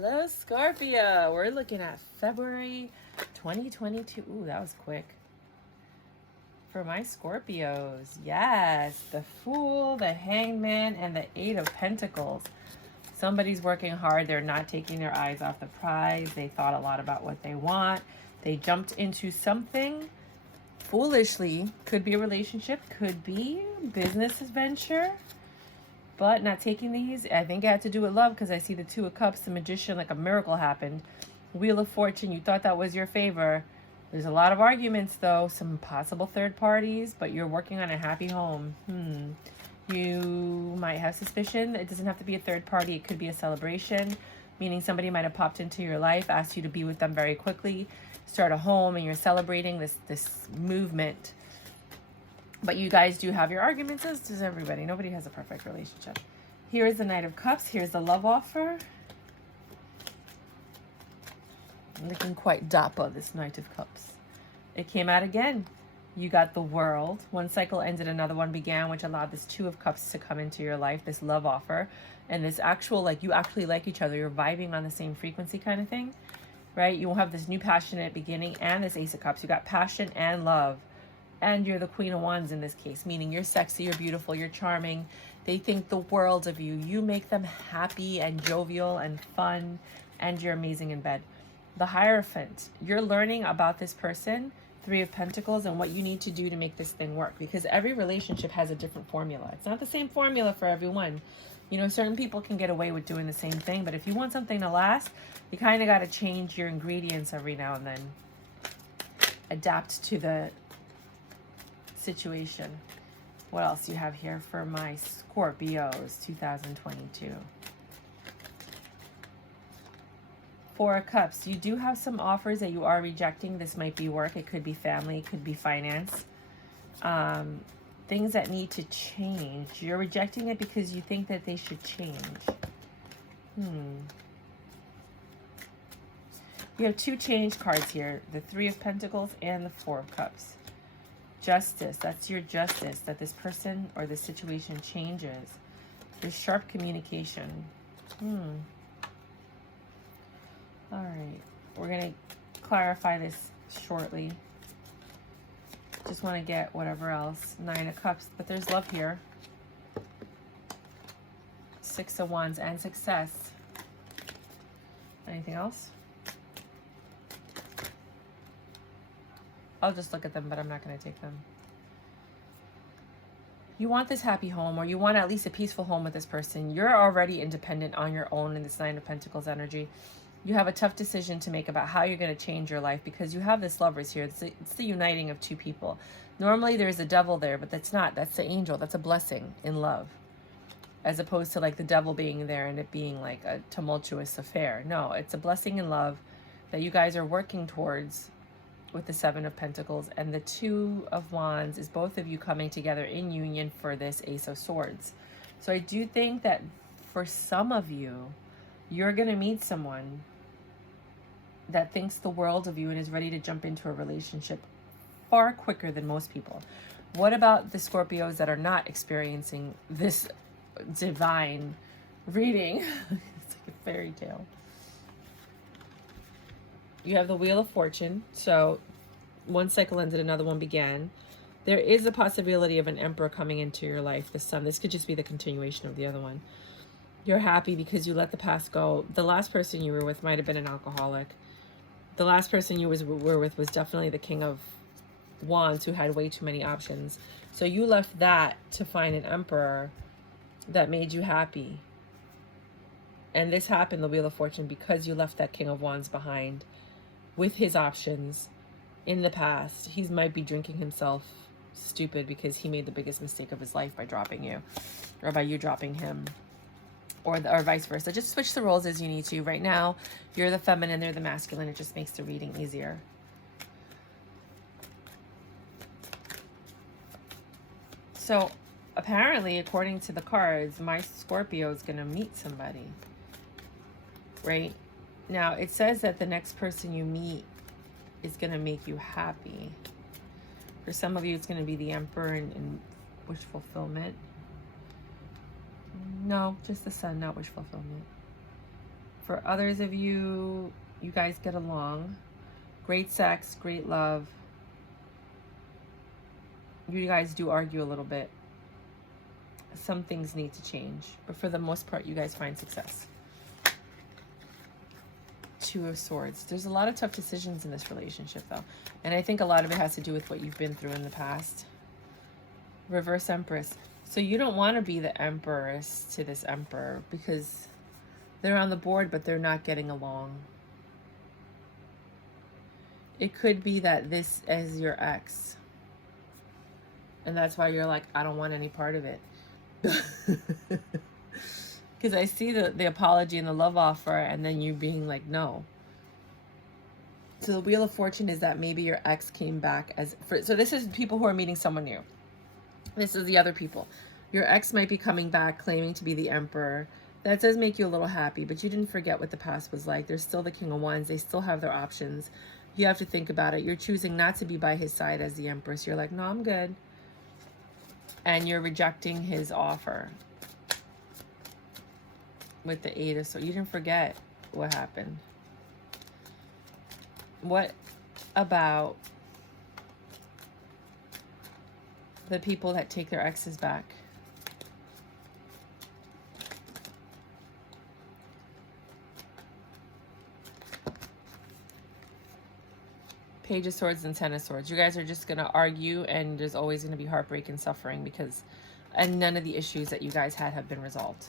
Hello, Scorpio. We're looking at February 2022. Ooh, that was quick. For my Scorpios, yes, the Fool, the Hangman, and the Eight of Pentacles. Somebody's working hard. They're not taking their eyes off the prize. They thought a lot about what they want. They jumped into something foolishly. Could be a relationship, could be a business adventure. But not taking these, I think it had to do with love, because I see the Two of Cups, the Magician, like a miracle happened. Wheel of Fortune, you thought that was your favor. There's a lot of arguments, though. Some possible third parties, but you're working on a happy home. You might have suspicion. It doesn't have to be a third party. It could be a celebration, meaning somebody might have popped into your life, asked you to be with them very quickly, start a home, and you're celebrating this movement. But you guys do have your arguments, as does everybody. Nobody has a perfect relationship. Here is the Knight of Cups. Here's the love offer. Looking quite dapper, this Knight of Cups. It came out again. You got the World. One cycle ended, another one began, which allowed this Two of Cups to come into your life, this love offer. And this actual, like, you actually like each other. You're vibing on the same frequency kind of thing, right? You will have this new passionate beginning and this Ace of Cups. You got passion and love. And you're the Queen of Wands in this case, meaning you're sexy, you're beautiful, you're charming. They think the world of you. You make them happy and jovial and fun, and you're amazing in bed. The Hierophant, you're learning about this person, Three of Pentacles, and what you need to do to make this thing work, because every relationship has a different formula. It's not the same formula for everyone. You know, certain people can get away with doing the same thing, but if you want something to last, you kind of got to change your ingredients every now and then. Adapt to the situation. What else do you have here for my Scorpios 2022? Four of Cups. You do have some offers that you are rejecting. This might be work. It could be family. It could be finance. Things that need to change. You're rejecting it because you think that they should change. You have two change cards here. The Three of Pentacles and the Four of Cups. Justice, that's your justice, that this person or this situation changes. There's sharp communication. All right, we're going to clarify this shortly. Just want to get whatever else. Nine of Cups, but there's love here. Six of Wands and success. Anything else? I'll just look at them, but I'm not going to take them. You want this happy home, or you want at least a peaceful home with this person. You're already independent on your own in this Nine of Pentacles energy. You have a tough decision to make about how you're going to change your life, because you have this Lovers here. It's the uniting of two people. Normally there's a devil there, but that's not. That's the angel. That's a blessing in love. As opposed to like the devil being there and it being like a tumultuous affair. No, it's a blessing in love that you guys are working towards with the Seven of Pentacles, and the Two of Wands is both of you coming together in union for this Ace of Swords. So I do think that for some of you, you're going to meet someone that thinks the world of you and is ready to jump into a relationship far quicker than most people. What about the Scorpios that are not experiencing this divine reading? It's like a fairy tale. You have the Wheel of Fortune. So one cycle ended, another one began. There is a possibility of an Emperor coming into your life, the Sun. This could just be the continuation of the other one. You're happy because you let the past go. The last person you were with might have been an alcoholic. The last person you were with was definitely the King of Wands, who had way too many options. So you left that to find an Emperor that made you happy. And this happened, the Wheel of Fortune, because you left that King of Wands behind with his options in the past. He might be drinking himself stupid because he made the biggest mistake of his life by dropping you, or by you dropping him, or vice versa. Just switch the roles as you need to. Right now, you're the feminine, they're the masculine. It just makes the reading easier. So apparently, according to the cards, my Scorpio is going to meet somebody, right? Now, it says that the next person you meet is going to make you happy. For some of you, it's going to be the Emperor in wish fulfillment. No, just the Sun, not wish fulfillment. For others of you, you guys get along. Great sex, great love. You guys do argue a little bit. Some things need to change, but for the most part, you guys find success. Two of Swords. There's a lot of tough decisions in this relationship, though. And I think a lot of it has to do with what you've been through in the past. Reverse Empress. So you don't want to be the Empress to this Emperor because they're on the board, but they're not getting along. It could be that this is your ex. And that's why you're like, I don't want any part of it. Because I see the apology and the love offer, and then you being like, no. So the Wheel of Fortune is that maybe your ex came back as... so this is people who are meeting someone new. This is the other people. Your ex might be coming back claiming to be the Emperor. That does make you a little happy, but you didn't forget what the past was like. There's still the King of Wands. They still have their options. You have to think about it. You're choosing not to be by his side as the Empress. You're like, no, I'm good. And you're rejecting his offer with the Eight of Swords. You didn't forget what happened. What about the people that take their exes back? Page of Swords and Ten of Swords. You guys are just going to argue, and there's always going to be heartbreak and suffering because, and none of the issues that you guys had have been resolved.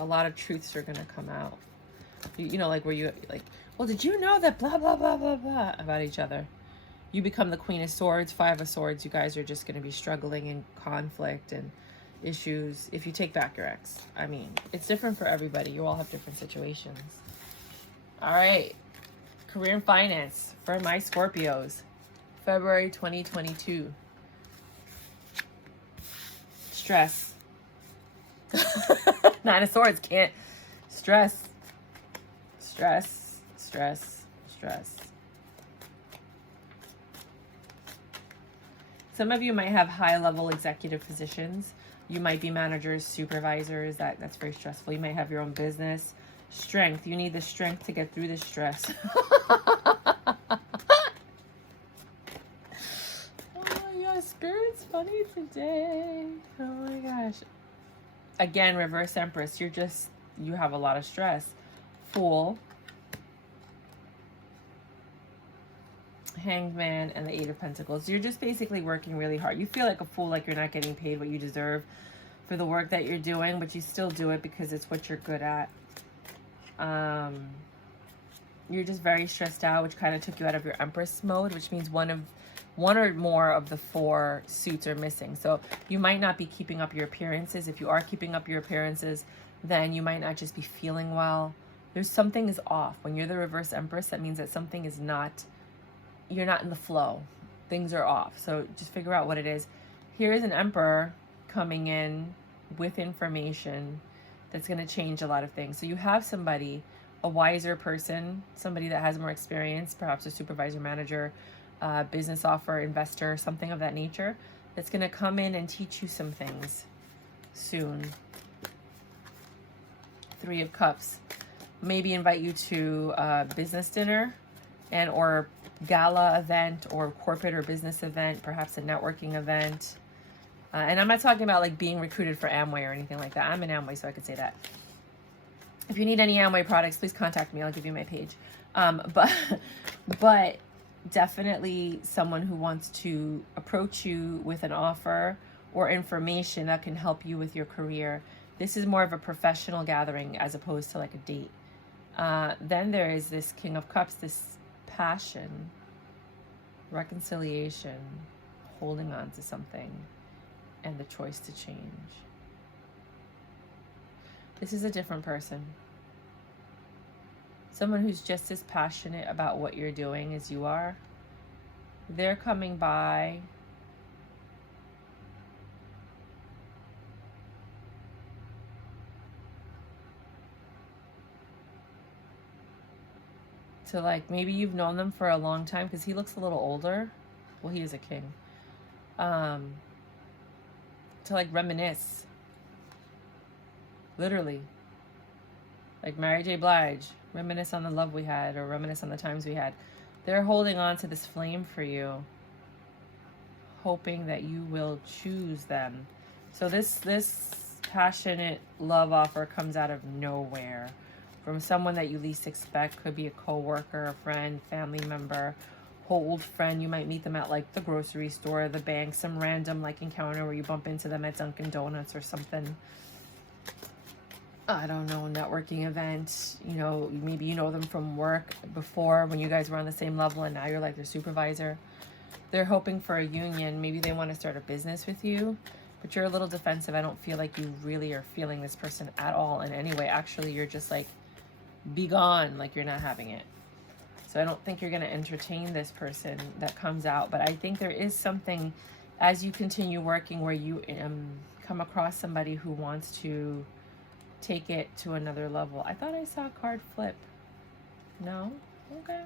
A lot of truths are going to come out. You know, like where you, like, well, did you know that blah, blah, blah, blah, blah about each other? You become the Queen of Swords, Five of Swords. You guys are just going to be struggling in conflict and issues if you take back your ex. I mean, it's different for everybody. You all have different situations. All right. Career and finance for my Scorpios. February 2022. Stress. Nine of Swords. Can't. Stress. Stress. Stress. Stress. Some of you might have high-level executive positions. You might be managers, supervisors. That's very stressful. You might have your own business. Strength. You need the strength to get through the stress. Oh my gosh, Spirit's funny today. Oh my gosh. Again, Reverse Empress. You have a lot of stress. Fool. Hanged Man and the Eight of Pentacles. You're just basically working really hard. You feel like a fool, like you're not getting paid what you deserve for the work that you're doing, but you still do it because it's what you're good at. You're just very stressed out, which kind of took you out of your Empress mode, which means one or more of the four suits are missing. So you might not be keeping up your appearances. If you are keeping up your appearances, then you might not just be feeling well. There's something is off. When you're the Reverse Empress, that means that something is not, you're not in the flow. Things are off. So just figure out what it is. Here is an Emperor coming in with information that's going to change a lot of things. So you have somebody, a wiser person, somebody that has more experience, perhaps a supervisor, manager, business offer, investor, something of that nature, that's going to come in and teach you some things soon. Three of Cups. Maybe invite you to a business dinner and or gala event or corporate or business event, perhaps a networking event. And I'm not talking about like being recruited for Amway or anything like that. I'm in Amway, so I could say that. If you need any Amway products, please contact me. I'll give you my page. But definitely someone who wants to approach you with an offer or information that can help you with your career. This is more of a professional gathering as opposed to like a date. Then there is this King of Cups, this passion, reconciliation, holding on to something, and the choice to change. This is a different person. Someone who's just as passionate about what you're doing as you are. They're coming by to like, maybe you've known them for a long time because he looks a little older. Well, he is a king. to like reminisce. Literally. Like Mary J. Blige, reminisce on the love we had, or reminisce on the times we had. They're holding on to this flame for you, hoping that you will choose them. So this passionate love offer comes out of nowhere, from someone that you least expect. Could be a coworker, a friend, family member, old friend. You might meet them at like the grocery store, the bank, some random like encounter where you bump into them at Dunkin' Donuts or something. I don't know, networking event. You know, maybe you know them from work before when you guys were on the same level, and now you're like their supervisor. They're hoping for a union. Maybe they want to start a business with you, but you're a little defensive. I don't feel like you really are feeling this person at all in any way. Actually, you're just like, be gone, like you're not having it. So I don't think you're going to entertain this person that comes out. But I think there is something as you continue working where you come across somebody who wants to take it to another level. I thought I saw a card flip. No? Okay.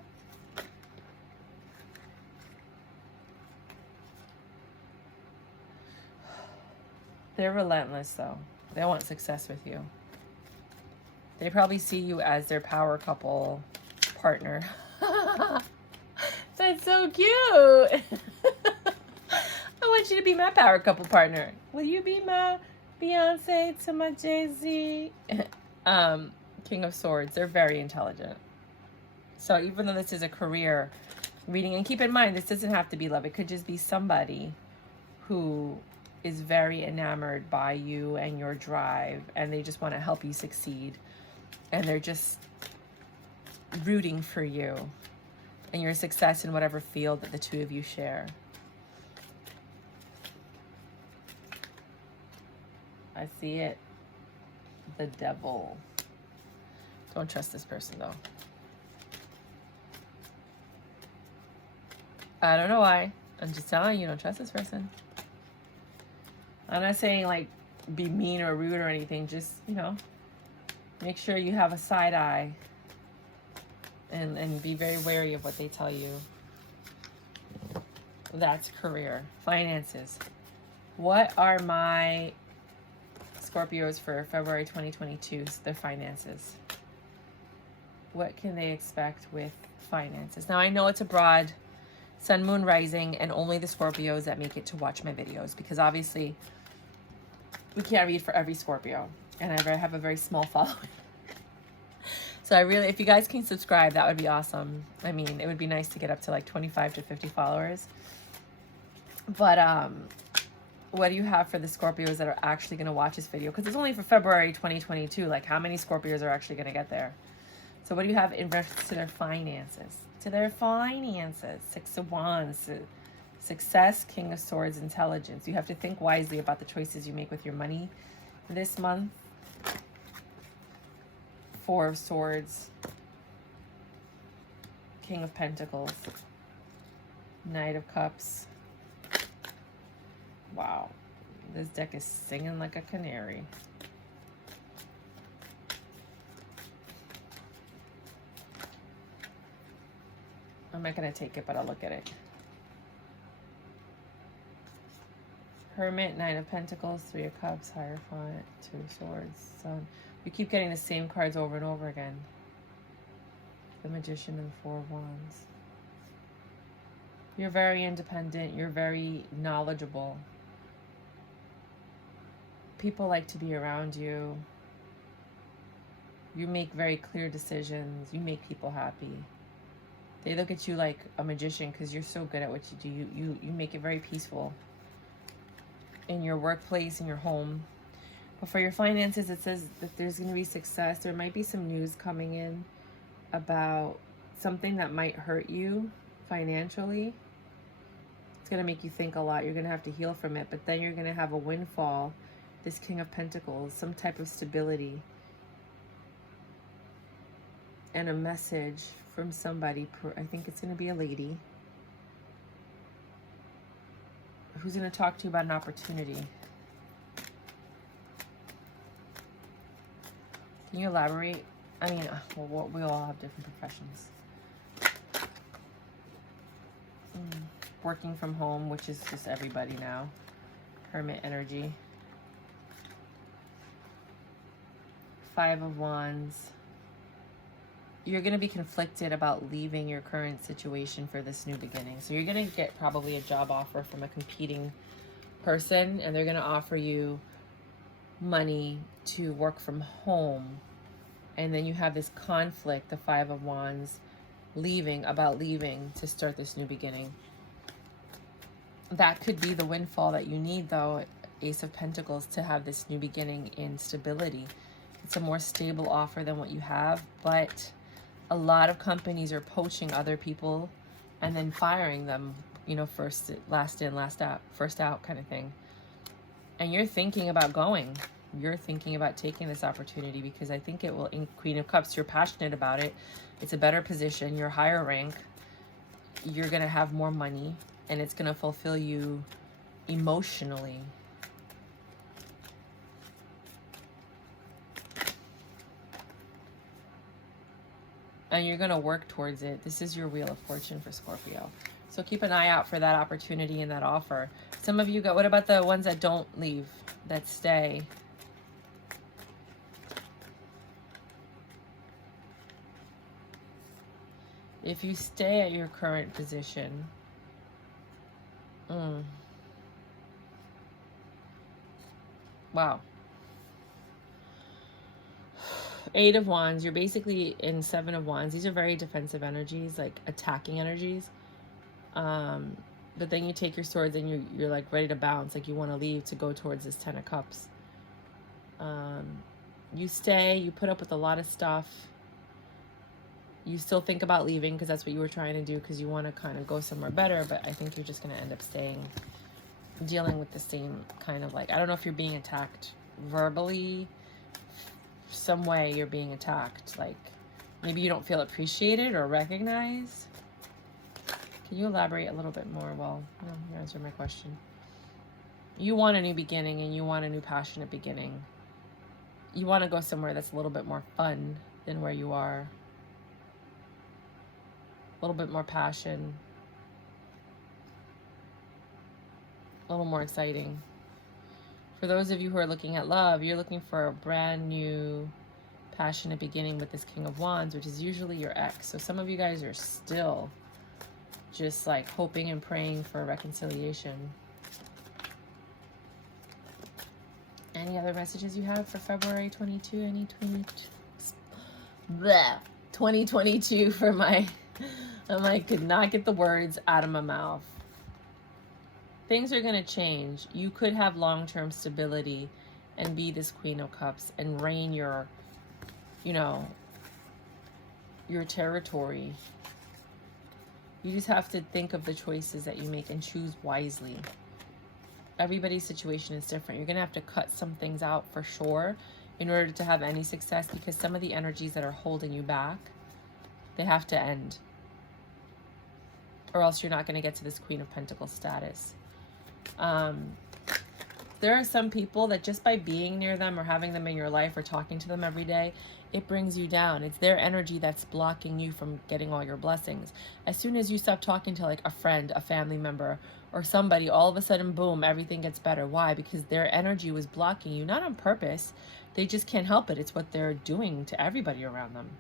They're relentless though. They want success with you. They probably see you as their power couple partner. That's so cute. I want you to be my power couple partner. Will you be my Beyonce to my Jay-Z? King of Swords. They're very intelligent. So even though this is a career reading, and keep in mind, this doesn't have to be love. It could just be somebody who is very enamored by you and your drive, and they just want to help you succeed. And they're just rooting for you and your success in whatever field that the two of you share. I see it. The Devil. Don't trust this person though. I don't know why. I'm just telling you, don't trust this person. I'm not saying like be mean or rude or anything. Just, you know, make sure you have a side eye and be very wary of what they tell you. That's career. Finances. What are my Scorpios for February 2022? Their finances. What can they expect with finances? Now, I know it's a broad sun, moon, rising, and only the Scorpios that make it to watch my videos, because obviously we can't read for every Scorpio, and I have a very small following. So I really, if you guys can subscribe, that would be awesome. I mean, it would be nice to get up to like 25 to 50 followers. But what do you have for the Scorpios that are actually going to watch this video? Because it's only for February 2022. Like, how many Scorpios are actually going to get there? So what do you have in reference to their finances? To their finances. Six of Wands. Success, King of Swords, intelligence. You have to think wisely about the choices you make with your money this month. Four of Swords. King of Pentacles. Knight of Cups. Wow. This deck is singing like a canary. I'm not going to take it, but I'll look at it. Hermit, Nine of Pentacles, Three of Cups, Hierophant, Two of Swords, Sun. You keep getting the same cards over and over again. The Magician and the Four of Wands. You're very independent. You're very knowledgeable. People like to be around you. You make very clear decisions. You make people happy. They look at you like a magician because you're so good at what you do. You make it very peaceful in your workplace, in your home. But for your finances, it says that there's going to be success. There might be some news coming in about something that might hurt you financially. It's going to make you think a lot. You're going to have to heal from it. But then you're going to have a windfall. This King of Pentacles, some type of stability. And a message from somebody. I think it's going to be a lady. Who's going to talk to you about an opportunity. Can you elaborate? I mean, well, we all have different professions. Working from home, which is just everybody now. Hermit energy. Five of Wands. You're going to be conflicted about leaving your current situation for this new beginning. So you're going to get probably a job offer from a competing person, and they're going to offer you money to work from home. And then you have this conflict, the Five of Wands, leaving to start this new beginning. That could be the windfall that you need, though, Ace of Pentacles, to have this new beginning in stability. It's a more stable offer than what you have, but a lot of companies are poaching other people and then firing them, you know, last in, last out, first out kind of thing. And you're thinking about going. You're thinking about taking this opportunity because I think it will, in Queen of Cups, you're passionate about it. It's a better position. You're higher rank. You're going to have more money, and it's going to fulfill you emotionally. And you're going to work towards it. This is your Wheel of Fortune for Scorpio. So keep an eye out for that opportunity and that offer. Some of you go, what about the ones that don't leave, that stay? If you stay at your current position, wow. Eight of Wands, you're basically in Seven of Wands. These are very defensive energies, like attacking energies. But then you take your swords and you're like ready to bounce, like you want to leave to go towards this Ten of Cups. You stay, you put up with a lot of stuff. You still think about leaving because that's what you were trying to do because you want to kind of go somewhere better, but I think you're just going to end up staying, dealing with the same kind of like, I don't know if you're being attacked verbally, some way you're being attacked, like maybe you don't feel appreciated or recognized. Can you elaborate a little bit more? Well, no, you answered my question. You want a new beginning and you want a new passionate beginning. You want to go somewhere that's a little bit more fun than where you are. A little bit more passion. A little more exciting. For those of you who are looking at love, you're looking for a brand new passionate beginning with this King of Wands, which is usually your ex. So some of you guys are still just like hoping and praying for reconciliation. Any other messages you have for February 22? Any 2022 for my... I could not get the words out of my mouth. Things are going to change. You could have long-term stability and be this Queen of Cups and reign your, you know, your territory. You just have to think of the choices that you make and choose wisely. Everybody's situation is different. You're going to have to cut some things out for sure in order to have any success, because some of the energies that are holding you back, they have to end. Or else you're not going to get to this Queen of Pentacles status. There are some people that just by being near them or having them in your life or talking to them every day, it brings you down. It's their energy that's blocking you from getting all your blessings. As soon as you stop talking to like a friend, a family member, or somebody, all of a sudden, boom, everything gets better. Why? Because their energy was blocking you, not on purpose. They just can't help it. It's what they're doing to everybody around them.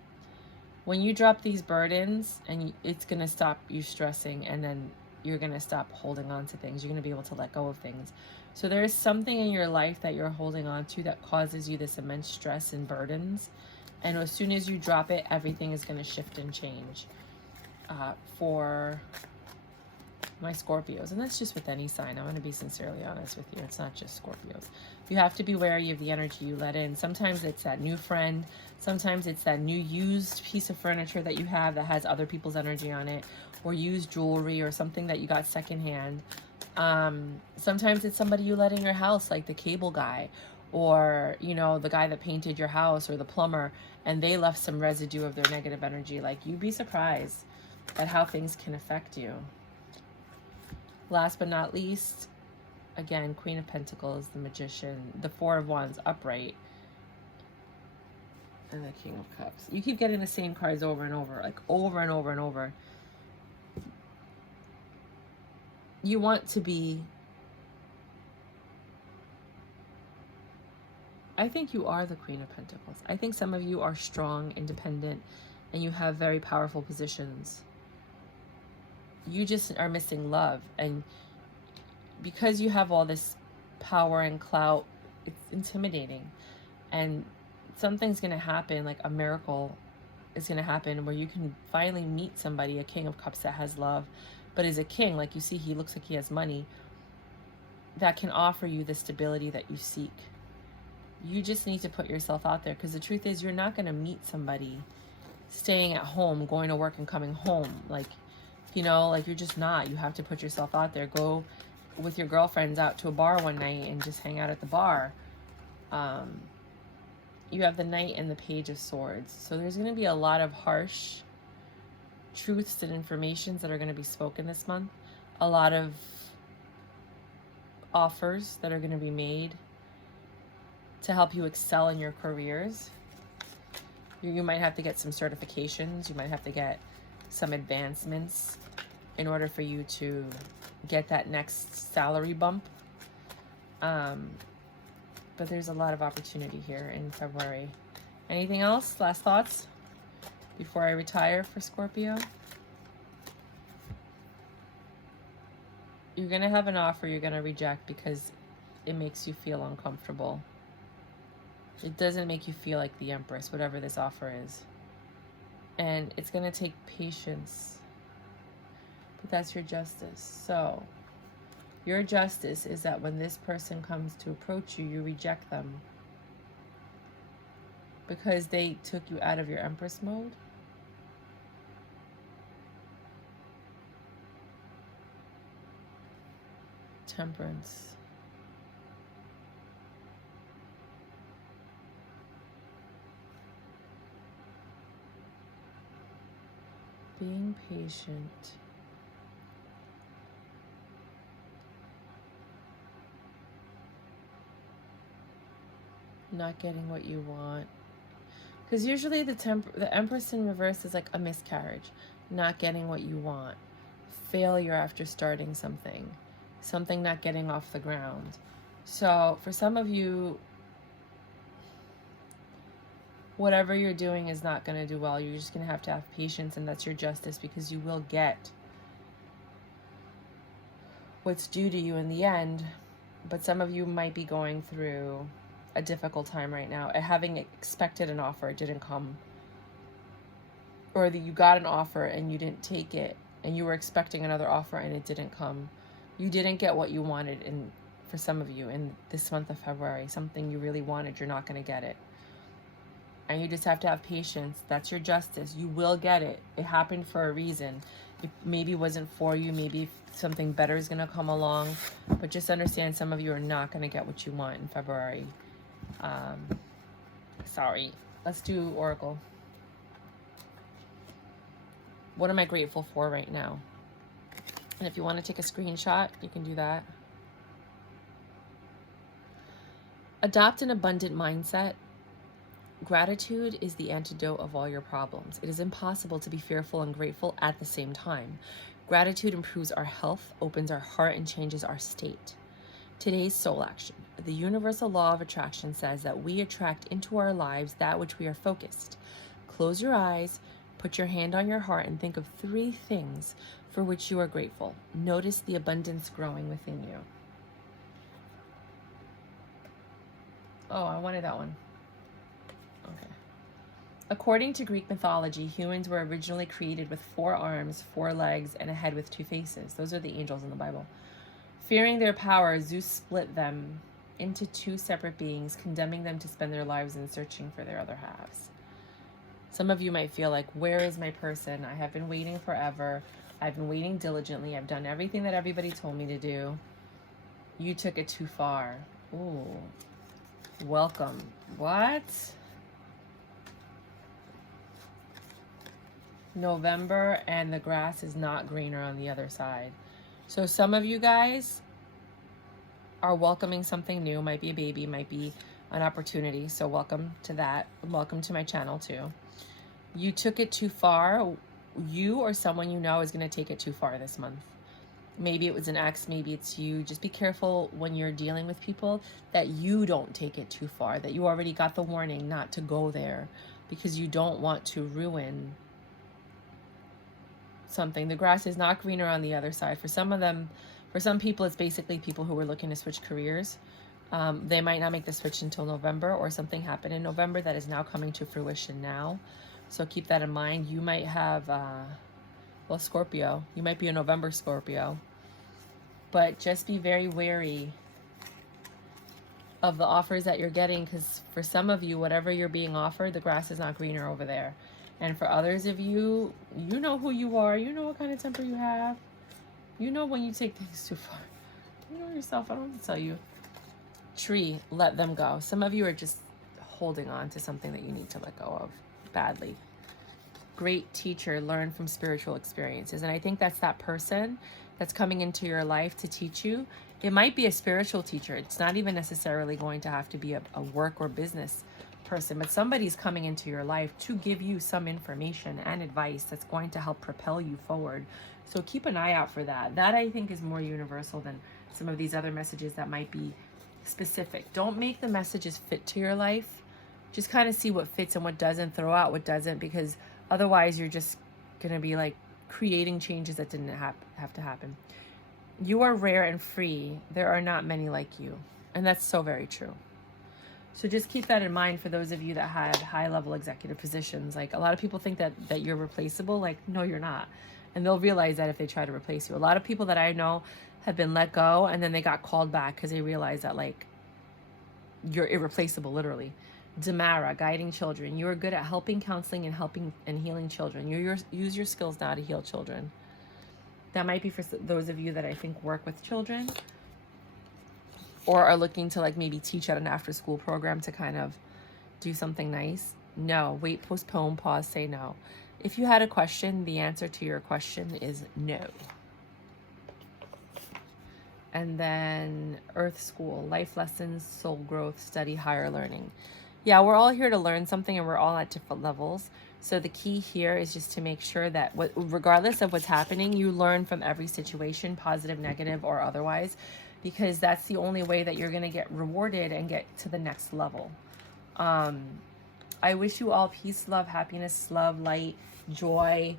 When you drop these burdens, and it's going to stop you stressing, and then you're going to stop holding on to things. You're going to be able to let go of things. So there is something in your life that you're holding on to that causes you this immense stress and burdens. And as soon as you drop it, everything is going to shift and change. For my Scorpios, and that's just with any sign. I'm going to be sincerely honest with you. It's not just Scorpios. You have to be wary of the energy you let in. Sometimes it's that new friend. Sometimes it's that new used piece of furniture that you have that has other people's energy on it, or used jewelry or something that you got secondhand. Sometimes it's somebody you let in your house, like the cable guy, or, you know, the guy that painted your house, or the plumber, and they left some residue of their negative energy. Like, you'd be surprised at how things can affect you. Last but not least, again, Queen of Pentacles, the Magician, the Four of Wands upright, and the King of Cups. You keep getting the same cards over and over, like over and over and over. You want to be I think you are the Queen of Pentacles. I think some of you are strong, independent, and you have very powerful positions. You just are missing love. And because you have all this power and clout, it's intimidating. And something's going to happen, like a miracle is going to happen where you can finally meet somebody, a King of Cups that has love, but is a king. Like you see, he looks like he has money, that can offer you the stability that you seek. You just need to put yourself out there, because the truth is you're not going to meet somebody staying at home, going to work and coming home. Like, you know, like you're just not. You have to put yourself out there. Go with your girlfriends out to a bar one night and just hang out at the bar. You have the Knight and the Page of Swords. So there's going to be a lot of harsh truths and informations that are going to be spoken this month. A lot of offers that are going to be made to help you excel in your careers. You might have to get some certifications. You might have to get some advancements in order for you to get that next salary bump. But there's a lot of opportunity here in February. Anything else? Last thoughts before I retire for Scorpio? You're going to have an offer you're going to reject because it makes you feel uncomfortable. It doesn't make you feel like the Empress, whatever this offer is. And it's going to take patience. But that's your justice. So your justice is that when this person comes to approach you, you reject them. Because they took you out of your Empress mode. Temperance. Being patient. Not getting what you want. Because usually the Empress in reverse is like a miscarriage. Not getting what you want. Failure after starting something. Something not getting off the ground. So for some of you, whatever you're doing is not going to do well. You're just going to have patience, and that's your justice, because you will get what's due to you in the end. But some of you might be going through a difficult time right now, having expected an offer, it didn't come, or that you got an offer and you didn't take it, and you were expecting another offer and it didn't come. You didn't get what you wanted, for some of you in this month of February. Something you really wanted, you're not going to get it. And you just have to have patience. That's your justice. You will get it. It happened for a reason. It maybe wasn't for you. Maybe something better is going to come along. But just understand, some of you are not going to get what you want in February. Sorry. Let's do Oracle. What am I grateful for right now? And if you want to take a screenshot, you can do that. Adopt an abundant mindset. Gratitude is the antidote of all your problems. It is impossible to be fearful and grateful at the same time. Gratitude improves our health, opens our heart, and changes our state. Today's soul action. The universal law of attraction says that we attract into our lives that which we are focused. Close your eyes, put your hand on your heart, and think of 3 things for which you are grateful. Notice the abundance growing within you. Oh, I wanted that one. Okay. According to Greek mythology, humans were originally created with 4 arms, 4 legs, and a head with 2 faces. Those are the angels in the Bible. Fearing their power, Zeus split them into 2 separate beings, condemning them to spend their lives in searching for their other halves. Some of you might feel like, where is my person? I have been waiting forever. I've been waiting diligently. I've done everything that everybody told me to do. You took it too far. Ooh. Welcome. What? November, and the grass is not greener on the other side. So some of you guys are welcoming something new. Might be a baby, might be an opportunity. So welcome to that. Welcome to my channel too. You took it too far. You or someone you know is going to take it too far this month. Maybe it was an ex, maybe it's you. Just be careful when you're dealing with people that you don't take it too far, that you already got the warning not to go there because you don't want to ruin something. The grass is not greener on the other side. For some of them, for some people, it's basically people who were looking to switch careers. They might not make the switch until November, or something happened in November that is now coming to fruition now. So keep that in mind. You might have, well, Scorpio. You might be a November Scorpio. But just be very wary of the offers that you're getting, because for some of you, whatever you're being offered, the grass is not greener over there. And for others of you, you know who you are. You know what kind of temper you have. You know when you take things too far. You know yourself. I don't have to tell you. Tree, let them go. Some of you are just holding on to something that you need to let go of badly. Great teacher, learn from spiritual experiences. And I think that's that person that's coming into your life to teach you. It might be a spiritual teacher. It's not even necessarily going to have to be a work or business person, but somebody's coming into your life to give you some information and advice that's going to help propel you forward. So keep an eye out for that. That, I think, is more universal than some of these other messages that might be specific. Don't make the messages fit to your life. Just kind of see what fits and what doesn't. Throw out what doesn't, because otherwise you're just going to be like creating changes that didn't have to happen. You are rare and free. There are not many like you. And that's so very true. So just keep that in mind for those of you that had high-level executive positions. Like, a lot of people think that you're replaceable. Like, no, you're not. And they'll realize that if they try to replace you. A lot of people that I know have been let go, and then they got called back because they realized that, like, you're irreplaceable, literally. Damara, guiding children. You are good at helping, counseling, and helping and healing children. Use your skills now to heal children. That might be for those of you that I think work with children, or are looking to, like, maybe teach at an after-school program to kind of do something nice. No. Wait, postpone, pause, say no. If you had a question, the answer to your question is no. And then Earth School, life lessons, soul growth, study, higher learning. Yeah, we're all here to learn something, and we're all at different levels. So the key here is just to make sure that regardless of what's happening, you learn from every situation, positive, negative, or otherwise, because that's the only way that you're going to get rewarded and get to the next level. I wish you all peace, love, happiness, love, light, joy.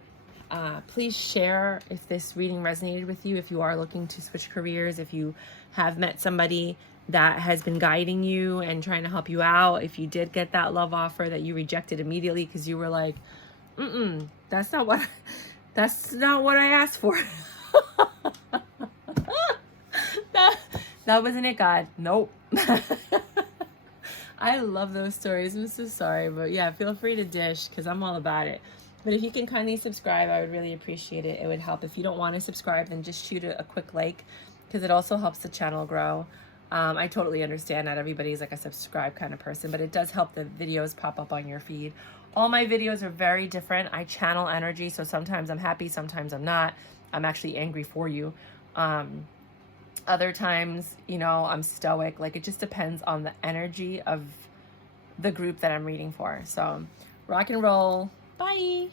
Please share if this reading resonated with you, if you are looking to switch careers, if you have met somebody that has been guiding you and trying to help you out, if you did get that love offer that you rejected immediately because you were like, that's not what I asked for. that wasn't it, God. Nope. I love those stories. I'm so sorry, but yeah, feel free to dish because I'm all about it. But if you can kindly subscribe, I would really appreciate it. It would help. If you don't want to subscribe, then just shoot a quick like, because it also helps the channel grow. I totally understand not everybody's like a subscribe kind of person, but it does help the videos pop up on your feed. All my videos are very different. I channel energy, so sometimes I'm happy, sometimes I'm not. I'm actually angry for you. Other times, you know, I'm stoic. Like, it just depends on the energy of the group that I'm reading for. So rock and roll. Bye.